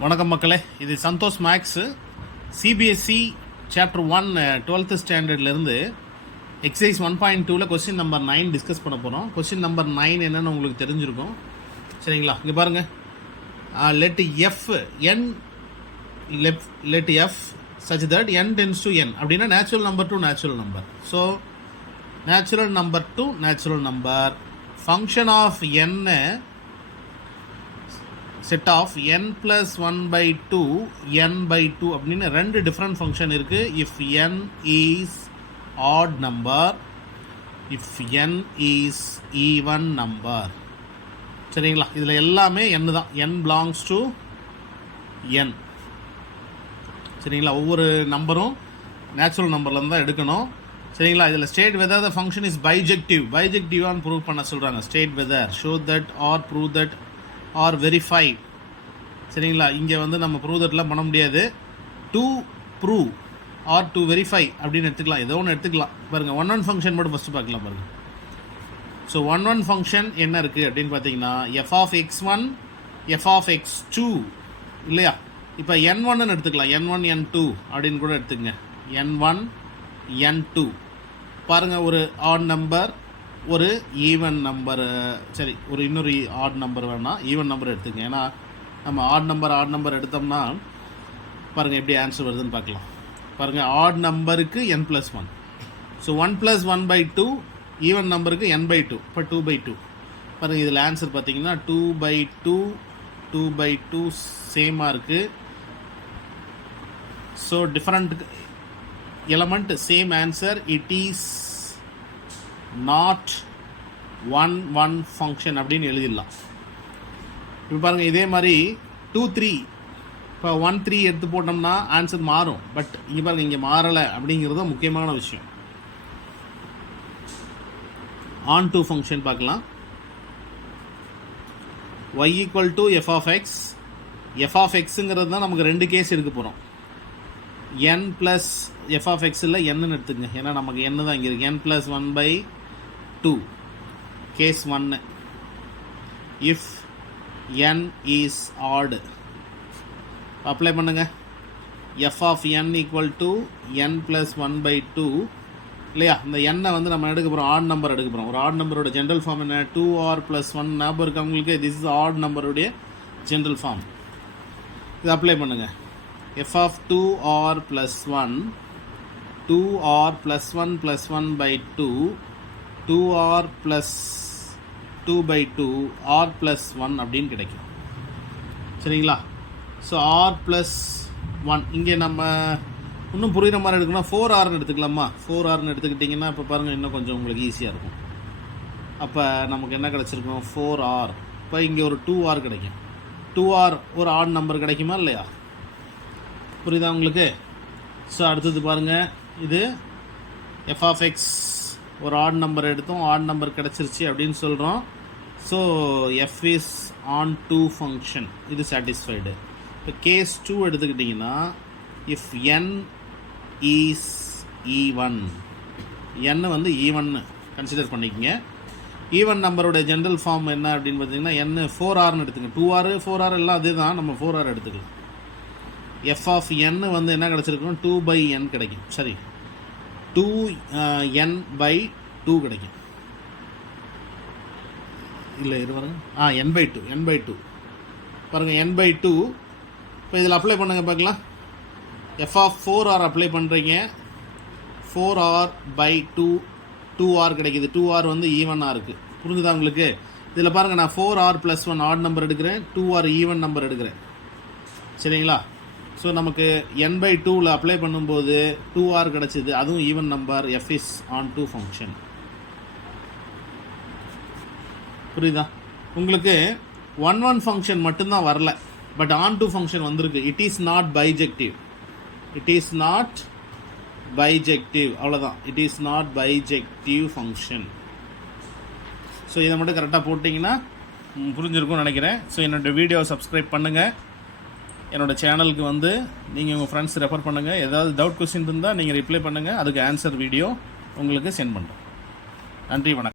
வணக்கம் மக்களே, இது Santhosh maths CBSE chapter 1 12th ஸ்டாண்டர்ட்லேருந்து எக்ஸசைஸ் 1.2ல் கொஸ்டின் நம்பர் 9 டிஸ்கஸ் பண்ண போகிறோம். கொஸ்டின் நம்பர் 9 என்னென்னு உங்களுக்கு தெரிஞ்சிருக்கும். சரிங்களா? இங்கே பாருங்கள், let f such that n tends to n அப்படின்னா natural number to natural number. So natural number to natural number function of n set of n plus 1 by 2 n by 2 அப்படின்னு ரெண்டு different function இருக்குது. If n is odd number, if n is even number. சரிங்களா? இதில் எல்லாமே n தான். n belongs to n. சரிங்களா? ஒவ்வொரு நம்பரும் நேச்சுரல் நம்பர்லேருந்து தான் எடுக்கணும். சரிங்களா? இதில் state whether the function is பைஜெக்டிவான்னு ப்ரூவ் பண்ண சொல்கிறாங்க. State whether, show that or prove that or verify. சரிங்களா? இங்கே வந்து நம்ம ப்ரூவ் தட்லாம் பண்ண முடியாது. To prove or to verify அப்படின்னு எடுத்துக்கலாம். ஏதோ ஒன்று எடுத்துக்கலாம். பாருங்கள், ஒன் ஃபங்க்ஷன் மட்டும் ஃபஸ்ட்டு பார்க்கலாம். பாருங்கள், ஸோ ஒன் ஃபங்க்ஷன் என்ன இருக்குது அப்படின்னு பார்த்தீங்கன்னா F of x1 F of x2 இல்லையா? இப்போ n1ன்னு எடுத்துக்கலாம். n1 n2 அப்படின்னு கூட எடுத்துக்கங்க. n1 n2 பாருங்கள், ஒரு ஆட் நம்பர் ஒரு ஈவன் நம்பர். சரி, ஒரு இன்னொரு ஆட் நம்பர் வேணால் ஈவன் நம்பர் எடுத்துக்கங்க. ஏன்னா நம்ம ஆட் நம்பர் எடுத்தோம்னா பாருங்கள் எப்படி ஆன்சர் வருதுன்னு பார்க்கலாம். பாருங்கள், ஆட் நம்பருக்கு n+1. ஸோ 1+1 by 2, ஈவன் நம்பருக்கு n by 2. இப்போ 2 by 2. பாருங்கள், இதில் ஆன்சர் பார்த்தீங்கன்னா 2 by 2 சேமாக இருக்குது. So different element, same answer. It is not one function அப்படின்னு எழுதிடலாம். இப்போ பாருங்கள், இதே மாதிரி 2 3, இப்போ 1 3 எடுத்து போட்டோம்னா ஆன்சர் மாறும். பட் இங்கே பாருங்கள், இங்கே மாறலை அப்படிங்கிறது தான் முக்கியமான விஷயம். ஆன் டு ஃபங்க்ஷன் பார்க்கலாம். y equal to f of x. F of எக்ஸுங்கிறது தான் நமக்கு ரெண்டு கேஸ் எடுக்க போகிறோம். n plus f of x இல்லை என்னன்னு எடுத்துக்கங்க. ஏன்னா நமக்கு n தான் இங்கே இருக்குது. n+1 by 2 case 1. If n is odd apply பண்ணுங்க. f of n equal to n+1 by 2 இல்லையா? இந்த n வந்து நம்ம எடுக்க போகிறோம், ஆட் நம்பர் எடுக்க போகிறோம். ஒரு ஆட் நம்பரோட ஜென்ரல் ஃபார்ம் என்ன? 2r+1. ஞாபகம் இருக்கு அவங்களுக்கு? திஸ் இஸ் ஆட் நம்பருடைய ஜென்ரல் ஃபார்ம். இது அப்ளை பண்ணுங்க. f of 2r+1 2r+1 +1 by 2 2r plus 2 by 2 r+1 அப்படின்னு கிடைக்கும். சரிங்களா? ஸோ r+1 இங்கே நம்ம இன்னும் புரிகிற மாதிரி எடுக்கணும்னா 4rன்னு எடுத்துக்கலாமா? 4rன்னு எடுத்துக்கிட்டிங்கன்னா இப்போ பாருங்கள், இன்னும் கொஞ்சம் உங்களுக்கு ஈஸியாக இருக்கும். அப்போ நமக்கு என்ன கிடச்சிருக்கும்? 4r. இப்போ இங்கே ஒரு 2r கிடைக்கும். 2r ஒரு ஆட் நம்பர் கிடைக்குமா இல்லையா? புரியுதா உங்களுக்கு? ஸோ அடுத்தது பாருங்கள், இது எஃப் ஆஃப் எக்ஸ் ஒரு ஆட் நம்பர் எடுத்தோம், ஆட் நம்பர் கிடச்சிருச்சு அப்படின்னு சொல்கிறோம். So f is onto function, இது சாட்டிஸ்ஃபைடு. இப்போ கேஸ் 2 எடுத்துக்கிட்டிங்கன்னா if n is even, n வந்து ஈவன்னு கன்சிடர் பண்ணிக்கங்க. ஈவன் நம்பரோட ஜென்ரல் ஃபார்ம் என்ன அப்படின்னு பார்த்தீங்கன்னா n 4rன்னு எடுத்துங்க. 2r 4r எல்லாம் அதே தான், நம்ம 4r எடுத்துக்கலாம். எஃப் ஆஃப் n வந்து என்ன கிடச்சிருக்கணும்? 2 by n கிடைக்கும். சரி, 2n by 2 கிடைக்கும். இல்லை இது பாருங்க, n by 2 பாருங்கள், n by 2. இப்போ இதில் அப்ளை பண்ணுங்க பார்க்கலாம். எஃப் ஆஃப் 4r அப்ளை பண்ணுறீங்க. 4r by 2r கிடைக்கிது. 2r வந்து ஈவனாக இருக்குது. புரிஞ்சுதா உங்களுக்கு? இதில் பாருங்கள், நான் 4r+1 ஆட் நம்பர் எடுக்கிறேன், 2r ஈவன் நம்பர் எடுக்கிறேன். சரிங்களா? ஸோ நமக்கு n by 2ல் அப்ளை பண்ணும்போது 2r கிடச்சிது, அதுவும் even number. F is onto function. புரியுதா உங்களுக்கு? ஒன் ஃபங்க்ஷன் மட்டும்தான் வரல, பட் ஆன் டூ ஃபங்க்ஷன் வந்திருக்கு. It is not bijective. அவ்வளோதான். It is not bijective function. So இதை மட்டும் கரெக்டாக போட்டிங்கன்னா புரிஞ்சிருக்கும்னு நினைக்கிறேன். ஸோ என்னோடய வீடியோவை சப்ஸ்கிரைப் பண்ணுங்கள். என்னோடய சேனலுக்கு வந்து நீங்கள் உங்கள் ஃப்ரெண்ட்ஸ் ரெஃபர் பண்ணுங்கள். ஏதாவது டவுட் கொஸ்டின் இருந்தால் நீங்கள் ரிப்ளை பண்ணுங்கள். அதுக்கு ஆன்சர் வீடியோ உங்களுக்கு சென்ட் பண்ணுறோம். நன்றி, வணக்கம்.